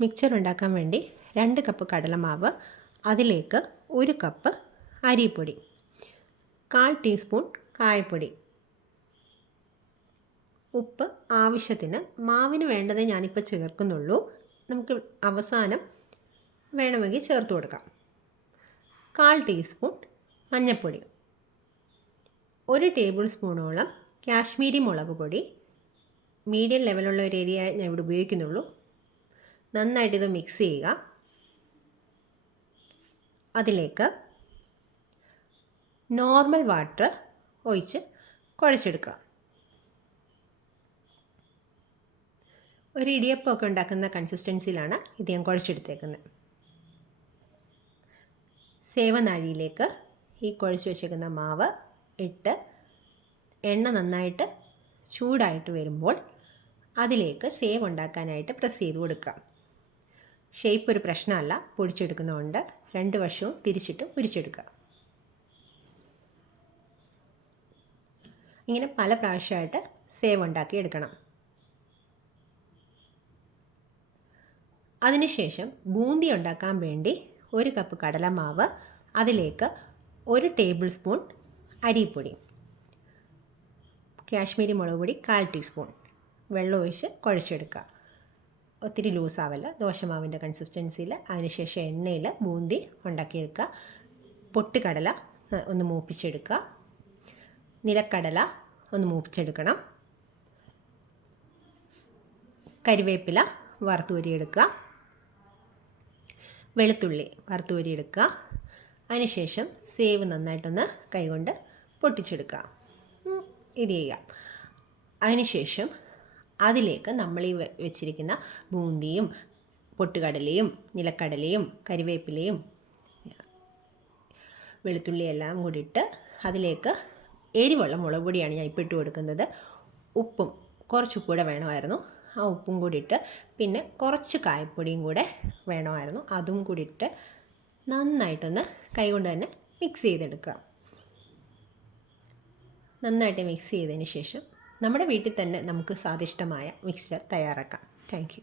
Mixture ഉണ്ടാക്കാൻ വേണ്ടി 2 cup കടലമാവ്, അതിലേക്ക് 1 കപ്പ് അരിപ്പൊടി, 1/4 ടീസ്പൂൺ കായപ്പൊടി, ഉപ്പ് ആവശ്യത്തിന്. മാവിന് വേണ്ടതേ ഞാനിപ്പോൾ ചേർക്കുന്നുള്ളൂ, നമുക്ക് അവസാനം വേണമെങ്കിൽ ചേർത്ത് കൊടുക്കാം. 1/4 ടീസ്പൂൺ മഞ്ഞൾപ്പൊടി, 1 ടേബിൾ സ്പൂണോളം കാശ്മീരി മുളക് പൊടി. മീഡിയം ലെവലുള്ള ഒരു ഏരിയ ഞാൻ ഇവിടെ ഉപയോഗിക്കുന്നുള്ളൂ. നന്നായിട്ടിത് മിക്സ് ചെയ്യുക. അതിലേക്ക് നോർമൽ വാട്ടർ ഒഴിച്ച് കുഴച്ചെടുക്കുക. ഒരു ഇടിയപ്പമൊക്കെ ഉണ്ടാക്കുന്ന കൺസിസ്റ്റൻസിയിലാണ് ഇത് ഞാൻ കുഴച്ചെടുത്തേക്കുന്നത്. സേവനാഴിയിലേക്ക് ഈ കുഴച്ച് വെച്ചേക്കുന്ന മാവ് ഇട്ട് എണ്ണ നന്നായിട്ട് ചൂടായിട്ട് വരുമ്പോൾ അതിലേക്ക് സേവ് ഉണ്ടാക്കാനായിട്ട് പ്രസ് ചെയ്ത് കൊടുക്കുക. ഷേപ്പ് ഒരു പ്രശ്നമല്ല, പൊടിച്ചെടുക്കുന്നതുകൊണ്ട് 2 വശവും തിരിച്ചിട്ട് ഉരിച്ചെടുക്കുക. ഇങ്ങനെ പല പ്രാവശ്യമായിട്ട് സേവ് ഉണ്ടാക്കി എടുക്കണം. അതിനുശേഷം ബൂന്തി ഉണ്ടാക്കാൻ വേണ്ടി 1 കപ്പ് കടലമാവ്, അതിലേക്ക് 1 ടേബിൾ സ്പൂൺ അരിപ്പൊടി, കാശ്മീരി മുളക് പൊടി 1/4 ടീസ്പൂൺ, വെള്ളം ഒഴിച്ച് കുഴച്ചെടുക്കുക. ഒത്തിരി ലൂസാവല്ല, ദോശമാവിൻ്റെ കൺസിസ്റ്റൻസിയിൽ. അതിനുശേഷം എണ്ണയിൽ ബൂന്തി ഉണ്ടാക്കിയെടുക്കുക. പൊട്ടുകടല ഒന്ന് മൂപ്പിച്ചെടുക്കുക. നിലക്കടല ഒന്ന് മൂപ്പിച്ചെടുക്കണം. കരിവേപ്പില വറുത്തുകോരിയെടുക്കുക. വെളുത്തുള്ളി വറുത്തുകോരിയെടുക്കുക. അതിനുശേഷം സേവ് നന്നായിട്ടൊന്ന് കൈകൊണ്ട് പൊട്ടിച്ചെടുക്കുക. ഇത് ചെയ്യാം. അതിനുശേഷം അതിലേക്ക് നമ്മൾ ഈ വെച്ചിരിക്കുന്ന ബൂന്തിയും പൊട്ടുകടലയും നിലക്കടലയും കരിവേപ്പിലയും വെളുത്തുള്ളിയെല്ലാം കൂടി ഇട്ട് അതിലേക്ക് എരിവുള്ള മുളക് പൊടിയാണ് ഞാൻ ഇപ്പോൾ ഇട്ട് കൊടുക്കുന്നത്. ഉപ്പും കുറച്ച് കൂടെ വേണമായിരുന്നു, ആ ഉപ്പും കൂടി ഇട്ട്, പിന്നെ കുറച്ച് കായപ്പൊടിയും കൂടെ വേണമായിരുന്നു, അതും കൂടി ഇട്ട് നന്നായിട്ടൊന്ന് കൈകൊണ്ട് തന്നെ മിക്സ് ചെയ്തെടുക്കുക. നന്നായിട്ട് മിക്സ് ചെയ്തതിന് ശേഷം നമ്മുടെ വീട്ടിൽ തന്നെ നമുക്ക് സ്വാദിഷ്ടമായ മിക്സ്ചർ തയ്യാറാക്കാം. Thank you.